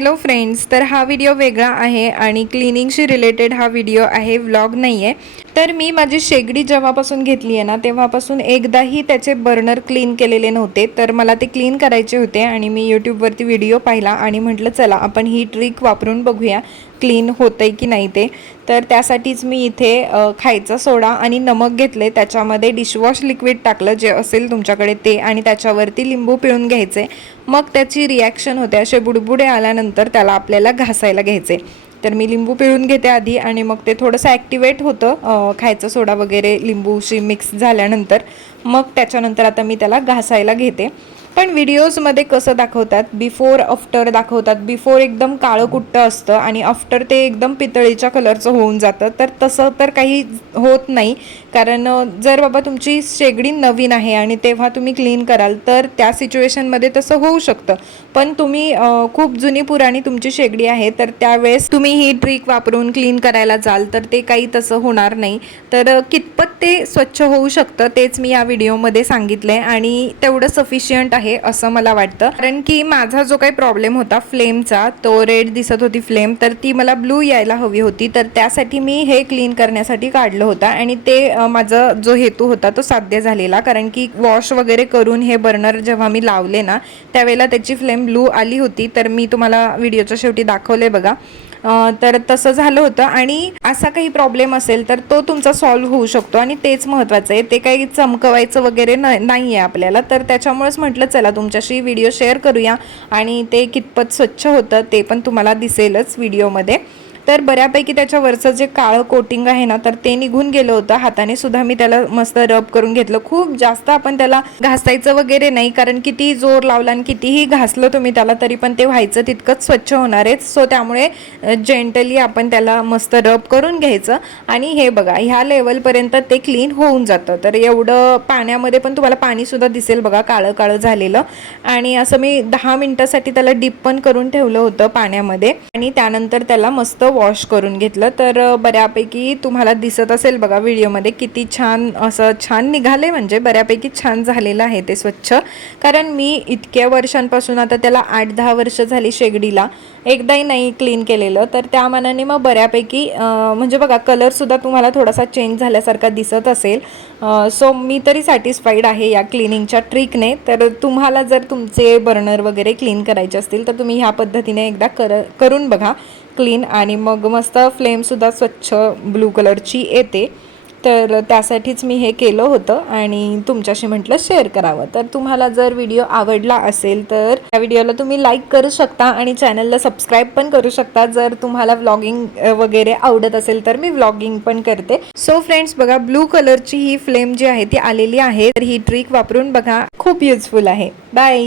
Hello friends तर हा video वेगळा आहे आणि क्लिनिंगशी रिलेटेड हा व्हिडिओ आहे व्लॉग नाही आहे. तर मी माझी शेगडी जेव्हापासून घेतली आहे ना तेव्हापासून एकदाही त्याचे बर्नर क्लीन केलेले नव्हते. तर मला ते क्लीन करायचे होते आणि मी यूट्यूबवरती व्हिडिओ पाहिला आणि म्हटलं चला आपण ही ट्रिक वापरून बघूया क्लीन होतंय की नाही ते. तर त्यासाठीच मी इथे खायचा सोडा आणि नमक घेतले. त्याच्यामध्ये डिशवॉश लिक्विड टाकलं जे असेल तुमच्याकडे ते आणि त्याच्यावरती लिंबू पिळून घ्यायचे. मग त्याची रिॲक्शन होते. असे बुडबुडे आल्यानंतर त्याला आपल्याला घासायला घ्यायचे. तर मी लिंबू पिळून घेते आधी आणि मग ते थोडंसं ॲक्टिवेट होतं खायचं सोडा वगैरे लिंबूशी मिक्स झाल्यानंतर. मग त्याच्यानंतर आता मी त्याला घासायला घेते. पण व्हिडिओजमध्ये कसं दाखवतात? बिफोर आफ्टर दाखवतात. बिफोर एकदम काळं कुट्टं असतं आणि आफ्टर ते एकदम पितळीच्या कलरचं होऊन जातं. तर तसं तर काही होत नाही. कारण जर बाबा तुमची शेगडी नवीन आहे आणि तेव्हा तुम्ही क्लीन कराल तर त्या सिच्युएशनमध्ये तसं होऊ शकतं. पण तुम्ही खूप जुनी पुराणी तुमची शेगडी आहे तर त्यावेळेस तुम्ही ही ट्रिक वापरून क्लीन करायला जाल तर ते काही तसं होणार नाही. तर कितपत ते स्वच्छ होऊ शकतं तेच मी या व्हिडिओमध्ये सांगितलं आहे आणि तेवढं सफिशियंट आहे असं मला वाटतं. कारण की माझा जो काही प्रॉब्लेम होता फ्लेमचा तो रेड दिसत होती फ्लेम तर ती मला ब्लू यायला हवी होती. तर त्यासाठी मी हे क्लीन करण्यासाठी काढलं होतं आणि ते माझा जो हेतू होता तो साध्य झालेला. कारण की वॉश वगैरे करून हे बर्नर जेव्हा मी लावले ना त्यावेळेला त्याची फ्लेम ब्लू आली होती. तर मी तुम्हाला व्हिडिओच्या शेवटी दाखवले बघा. तर तसं झालं होतं आणि असा काही प्रॉब्लेम असेल तर तो तुमचा सॉल्व्ह होऊ शकतो आणि तेच महत्त्वाचं आहे. ते काही चमकवायचं वगैरे न नाही आहे आपल्याला. तर त्याच्यामुळेच म्हटलं चला तुमच्याशी व्हिडिओ शेअर करूया आणि ते कितपत स्वच्छ होतं ते पण तुम्हाला दिसेलच व्हिडिओमध्ये तर बऱ्यापैकी त्याच्यावरचं जे काळं कोटिंग आहे ना तर ते निघून गेलं होतं. हाताने सुद्धा मी त्याला मस्त रब करून घेतलं. खूप जास्त आपण त्याला घासायचं वगैरे नाही कारण कितीही जोर लावला आणि कितीही घासलं तुम्ही त्याला तरी पण ते व्हायचं तितकंच स्वच्छ होणार आहे. सो त्यामुळे जेंटली आपण त्याला मस्त रब करून घ्यायचं. आणि हे बघा ह्या लेवलपर्यंत ते क्लीन होऊन जातं. तर एवढं पाण्यामध्ये पण तुम्हाला पाणीसुद्धा दिसेल बघा काळं काळं झालेलं. आणि असं मी दहा मिनटासाठी त्याला डिप पण करून ठेवलं होतं पाण्यामध्ये. आणि त्यानंतर त्याला मस्त वॉश करून घेतलं तर बऱ्यापैकी तुम्हाला दिसत असेल बघा व्हिडिओमध्ये किती छान असं छान निघाले म्हणजे बऱ्यापैकी छान झालेलं आहे ते स्वच्छ. कारण मी इतक्या वर्षांपासून आता त्याला आठ दहा वर्ष झाली शेगडीला. एकदाही नाही क्लीन केलेलं तर त्या मानाने मग बऱ्यापैकी म्हणजे बघा कलरसुद्धा तुम्हाला थोडासा चेंज झाल्यासारखा दिसत असेल. सो मी तरी सॅटिस्फाईड आहे या क्लिनिंगच्या ट्रिकने तर तुम्हाला जर तुमचे बर्नर वगैरे क्लीन करायचे असतील तर तुम्ही ह्या पद्धतीने एकदा कर करून बघा. क्लीन आणि मग मस्त फ्लेमसुद्धा स्वच्छ ब्लू कलरची येते. तर त्यासाठीच मी हे केलं होतं आणि तुमच्याशी म्हटलं शेअर करावं. तर तुम्हाला जर व्हिडिओ आवडला असेल तर या व्हिडिओला तुम्ही लाईक करू शकता आणि चॅनलला सबस्क्राईब पण करू शकता. जर तुम्हाला व्लॉगिंग वगैरे आवडत असेल तर मी व्लॉगिंग पण करते. सो फ्रेंड्स बघा ब्लू कलरची ही फ्लेम जी आहे ती आलेली आहे. तर ही ट्रिक वापरून बघा. खूप युजफुल आहे. बाय